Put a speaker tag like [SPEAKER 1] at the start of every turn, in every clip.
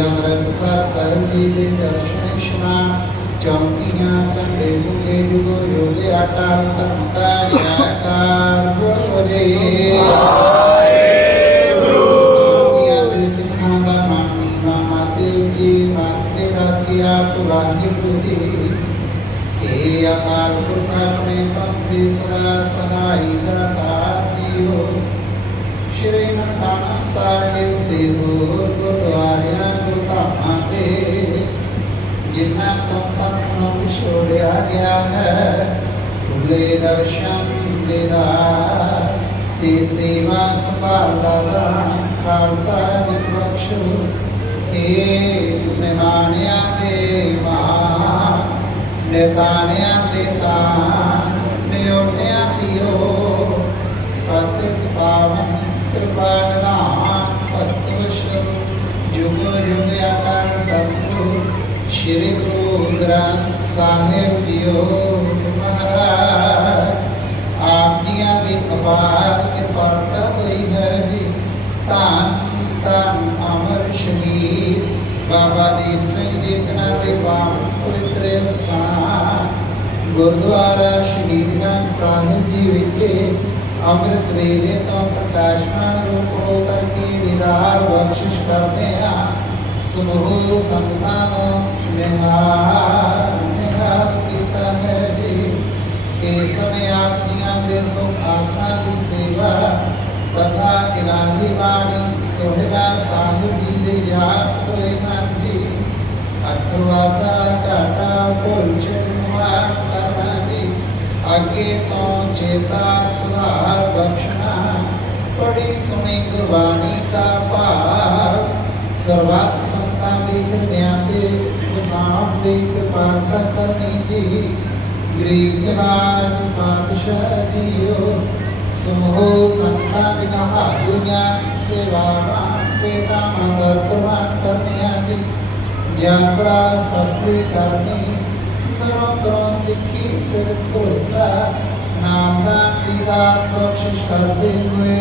[SPEAKER 1] ਅੰਮ੍ਰਿਤਸਰ ਸਾਹਿਬ ਜੀ ਦੇ ਦਰਸ਼ਨ ਇਸ਼ਨਾਨ ਚੌਂਕੀਆਂ ਕੰਡੇ ਮੁਗੇ ਜੁਗੋ ਯੋਗੇ ਆਟਾ ਤੰਤਾ ਨਿਆਕਾਰ ਬੋਲੇ ਅਪਾਰ ਕਿਰਪਾ ਆਪਣੇ ਪੰਥ ਦੇ ਸਦਾ ਸਹਾਈ ਦਾਤਾ ਜੀਓ ਸ਼੍ਰੀ ਨਨਕਾਣਾ ਸਾਹਿਬ ਦੇ ਹੋਰ ਗੁਰਦੁਆਰਿਆਂ ਗੁਰਧਾਮਾਂ ਤੇ ਜਿਨ੍ਹਾਂ ਤੋਂ ਪੰਥ ਨੂੰ ਵਿਛੋੜਿਆ ਗਿਆ ਹੈ ਭੁੱਲੇ ਦਰਸ਼ਨ ਦੇਦਾ ਤੇ ਸੇਵਾ ਸੰਭਾਲ ਦਾ ਦਾਨ ਖਾਲਸਾ ਜੀ ਬਖਸ਼ੋ ਏ ਨਿਮਾਣਿਆਂ ਦੇ ਮਾਂ ਨਿਤਾਣਿਆਂ ਦੇ ਤਾਨ ਸਾਹਿਬ ਜੀਓ ਮਹਾਰਾਜ ਆਪ ਜੀਆਂ ਦੀ ਅਪਾਰ ਕਿਰਪਾਲਤਾ ਹੋਈ ਹੈ ਜੀ ਧੰਨ ਧੰਨ ਅਮਰ ਸ਼ਹੀਦ ਬਾਬਾ ਦੀਪ ਸਿੰਘ ਜੀ ਤਨਾ ਦੇ ਪਾਵਨ ਪਵਿੱਤਰ ਸਥਾਨ ਗੁਰਦੁਆਰਾ ਸ਼ਹੀਦਗੰਜ ਸਾਹਿਬ ਜੀ ਵਿਖੇ ਅੰਮ੍ਰਿਤ ਵੇਲੇ ਤੋਂ ਪ੍ਰਕਾਸ਼ਮਾਨ ਰੂਪ ਹੋ ਕਰਕੇ ਦੀਦਾਰ ਬਖਸ਼ਿਸ਼ ਕਰਦੇ ਹਾਂ ਸਮੂਹ ਸੰਗਤਾਂ ਨੂੰ ਨਿਹਾਲ आज्ञा सो आशा की सेवा तथा इलाही वाणी सोहरा साहिबी दिया प्रेमांजी अक्रवाता काटा पोलचुमा अगे तो चेता सुधा बक्षणा पड़ी सुनी गुरबाणी का पाप। सर्वात संतान देख न्याते प्रसाद देख पार्थ करनी जी यात्रा सफली करनी करो करो सिक्खी सिर तुलसा नामदान दीदार बख्शिश करते हुए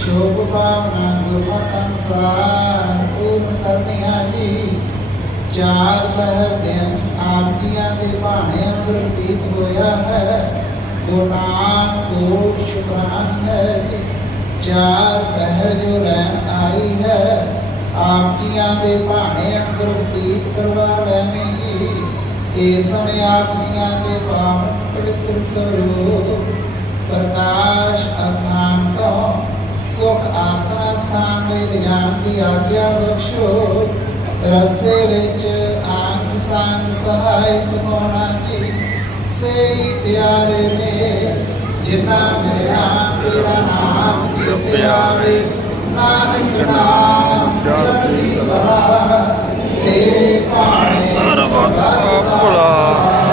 [SPEAKER 1] शोभ भावना गुरुमत अनुसार पूर्ण करनी आई ਚਾਰ ਪਹਿਰ ਦਿਨ ਆਪ ਜੀਆਂ ਦੇ ਬਾਣੇ ਅੰਦਰ ਬਤੀਤ ਹੋਇਆ ਹੈ ਗੁਨਾਨ ਕੋਟ ਸ਼ੁਕਰਾਨ ਹੈ ਜੀ। ਚਾਰ ਪਹਿਰ ਜੋ ਰਹਿਣ ਆਈ ਹੈ ਆਪ ਜੀਆਂ ਦੇ ਬਾਣੇ ਅੰਦਰ ਬਤੀਤ ਕਰਵਾ ਲੈਣੇ ਜੀ ਇਹ ਸਮੇਂ ਆਪ ਜੀਆਂ ਦੇ ਪਾਵਨ ਪਵਿੱਤਰ ਸਰੂਪ ਪ੍ਰਕਾਸ਼ ਅਸਥਾਨ ਤੋਂ ਸੁਖ ਆਸਨ ਸਥਾਨ ਲਈ ਲਿਜਾਣ ਦੀ ਆਗਿਆ ਬਖਸ਼ੋ ਰਸਤੇ ਵਿੱਚ ਆਂਗ ਸੰਗ ਸਹਾਇਕ ਹੋਣਾ ਜੀ ਸੇ ਪਿਆਰੇ ਨੇ ਜਿਨ੍ਹਾਂ ਮੇਰਾ ਤੇਰਾ ਨਾਮ ਜਪਿਆ ਵੇ ਨਾਨਕ ਨਾਮ ਚੜ੍ਹਦੀ ਕਲਾ ਤੇਰੇ ਭਾਣੇ ਸਦਾ ਭੋਲਾ।